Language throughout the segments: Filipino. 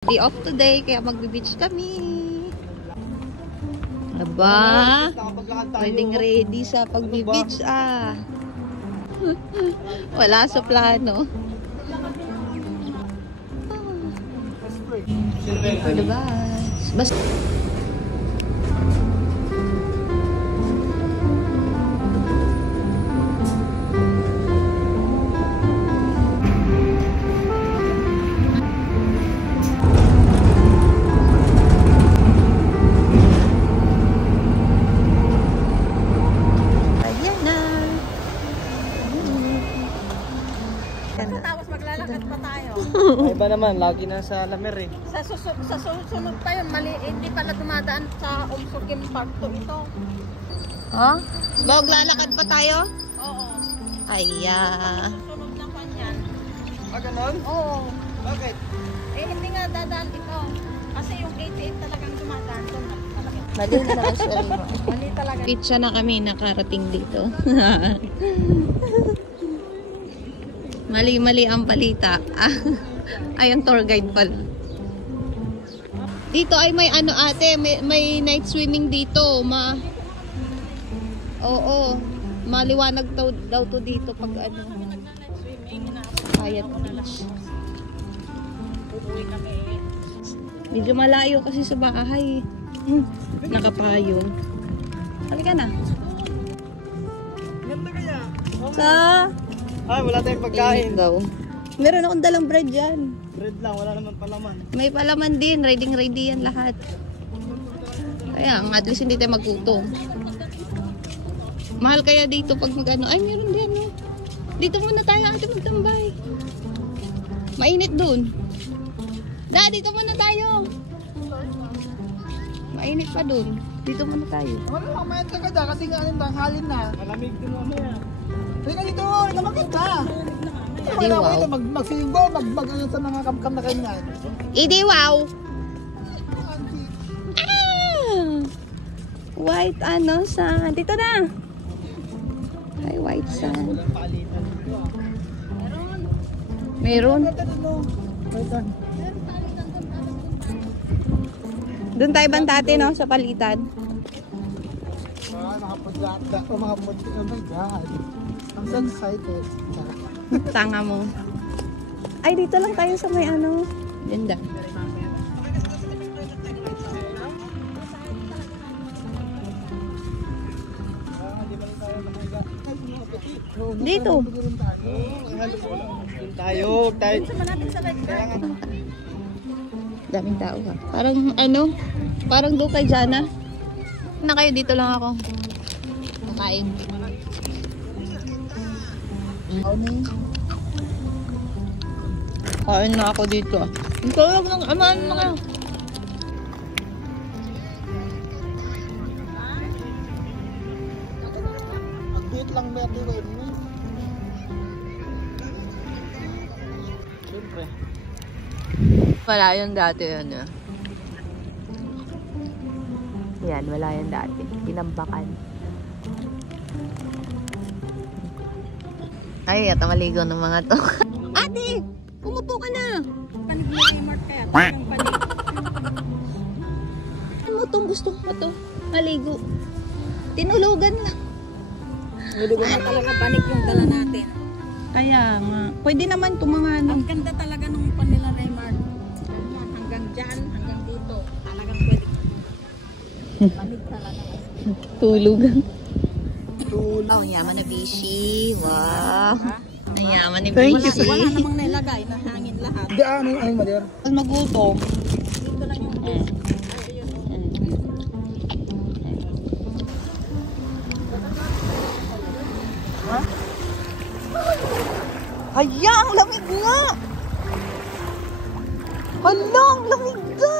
Day off today, kaya magbe-beach kami. Aba, ready sa pagbe-beach ah. Wala sa plano. For the bus. Tapos maglalakad pa tayo. Ay ba naman, lagi na sa Lamer eh. Sa susunod pa yun, mali, hindi pala dumadaan sa Umsukim Park to ito. Oh? Maglalakad pa tayo? Oo. Aya. Susunod na pa yan. Ah, ganon? Oo. Bakit? Eh, hindi nga dadaan ito. Kasi yung 88 talagang dumadaan doon. Mali na lang siya. Mali talaga. Kitsa na kami nakarating dito. Mali-mali ang balita. Ay, ang tour guide pala. Dito ay may ano ate, may night swimming dito. Oo. Maliwanag daw to dito pag ano. Quiet beach. Uuwi kami. Medyo malayo kasi sa bahay. Nakapayong. Halika na. Ganda kaya? Sa Ay, wala tayong pagkain. daw. Meron akong dalang bread dyan. Bread lang, wala naman palaman. May palaman din. Ready yan lahat. Kaya, at least hindi tayo maggutom. Mahal kaya dito pag mag-ano. Ay, meron din, no? Dito muna tayo ate magtambay. Mainit dun. Dito muna tayo. Mainit pa dun. Dito muna tayo. Wala lang, mayat ka kada kasi nga anong tanghalin na. Malamig din mamaya. Halika dito, ikaw maganda. Di wow. Mag-singgo, mag-ano sa mga kamkam na kanyan. Idi wow. White ano sand. Dito na. Ay, white sand. Meron. Doon tayo bantate no sa palitan. Mga pagdata o mga puti. Oh my God. I'm so excited. Tanga mo. Ay, dito lang tayo sa may ano. Ganda. Dito. Tayo. Daming tao ha. Parang ano? Parang doon kay Jana. Na kayo, dito lang ako. Kakain. Kain na ako dito. Ang tawag ng amaan na kayo. Ang lang ba dito mo? Siyempre. Wala yun dati yun. Yan, wala yan dati. Tinambakan. Ay, at maligo ng mga to. Ate! Umupo ka na! Panig mo yung mark kaya. Talagang panig. Ano mo itong gusto ko to? Maligo. Tinulugan na. Talaga panig yung dala natin. Kaya nga. Pwede naman itong mga ano. Ang ganda talaga nung panila Raymart. Hanggang dyan, hanggang dito. Talagang pwede. Panig talaga. Tulog. Oh, yaman na bishi. Wow. Ang yaman ni bishi. Wala namang nilagay na hangin lahat. Hindi, ano yung mader? Magutom. Dito lang yung Hala, ang lamig nga! Hala, ang lamig nga!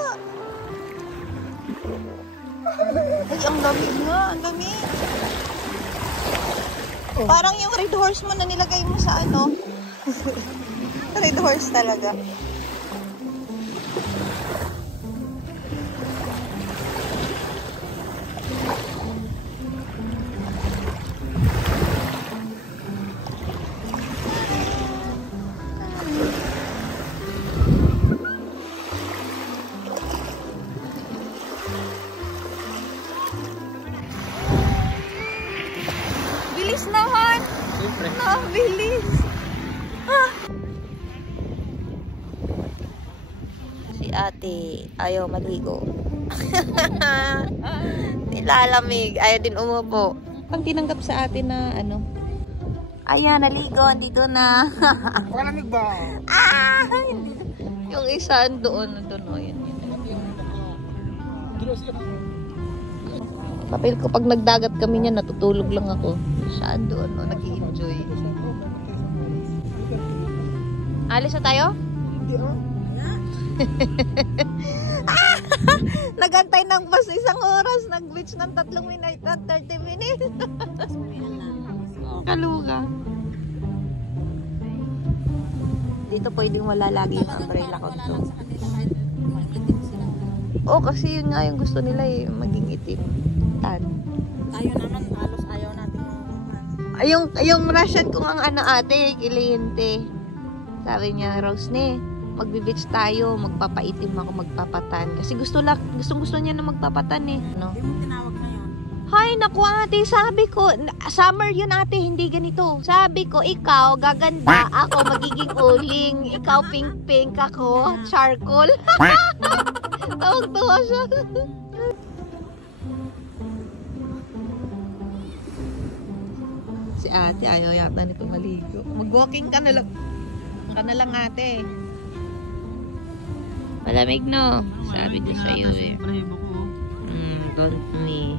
Ay, ang lamig nga, ang lamig. Parang yung red horse mo na nilagay mo sa ano. Red horse talaga. pre. Nabilis. Si ate, ayaw maligo. Nilalamig. Ayaw din umupo. Pag tinanggap sa atin na ano. Ayan, naligo. Andito na. Malamig ba? Ah! Yung isa doon. O, yun. Papel ko pag nagdagat kami niyan, natutulog lang ako. Saan doon, no? Nag-i-enjoy. Alis na tayo? Hindi oh. Nagantay ng bus 1 oras. Nag-beach ng 3 minutes at 30 minutes. Kaluga. Dito pwedeng wala lagi yung umbrella ko to. Oo, kasi yun nga yung gusto nila eh, maging itim. Tan. Tayo naman, halos ayaw natin. Yung Russian kong ang ano ate, kliyente. Sabi niya, Rosne, magbe-beach tayo, magpapaitim ako, magpapatan. Kasi gusto niya na magpapatan eh. No? Hindi mo tinawag na yun. Hay, naku ate, sabi ko, summer yun ate, hindi ganito. Sabi ko, ikaw, gaganda, ako magiging uling. Ikaw, pink-pink, ako, charcoal. Tawag-tawa siya. Si ate, ayaw yata nito maligo. Mag-walking ka na lang ate. Malamig no? Sabi ko sa'yo eh. Don't me.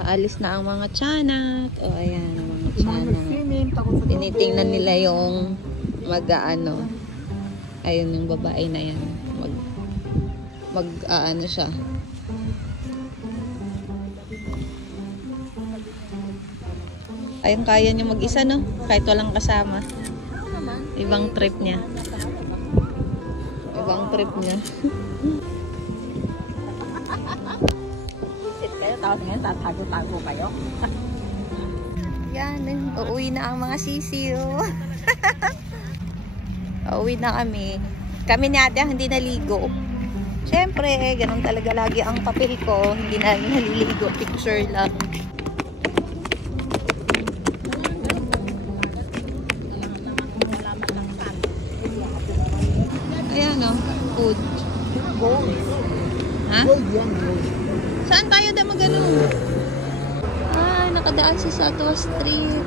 Naalis na ang mga tiyanak. O, ayan, ang mga tiyanak. Tinitingnan nila yung mag-aano. Ayun, yung babae na yan. Mag-aano siya. Ayun, kaya niya mag-isa, no? Kahit walang kasama. Ibang trip niya. Ibang trip niya. Tapos ngayon, tatago-tago kayo. Yan, uuwi na ang mga sisiyo. Uuwi na kami. Kami ni ate ang hindi naligo. Siyempre, ganun talaga lagi ang papel ko. Hindi na naliligo. Picture lang. Ayan o, food. Ha? Saan tayo na mag-ano? Ah, nakadaan sa Satwa Street.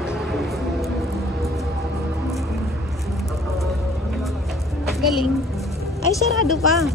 Galing. Ay, sarado pa.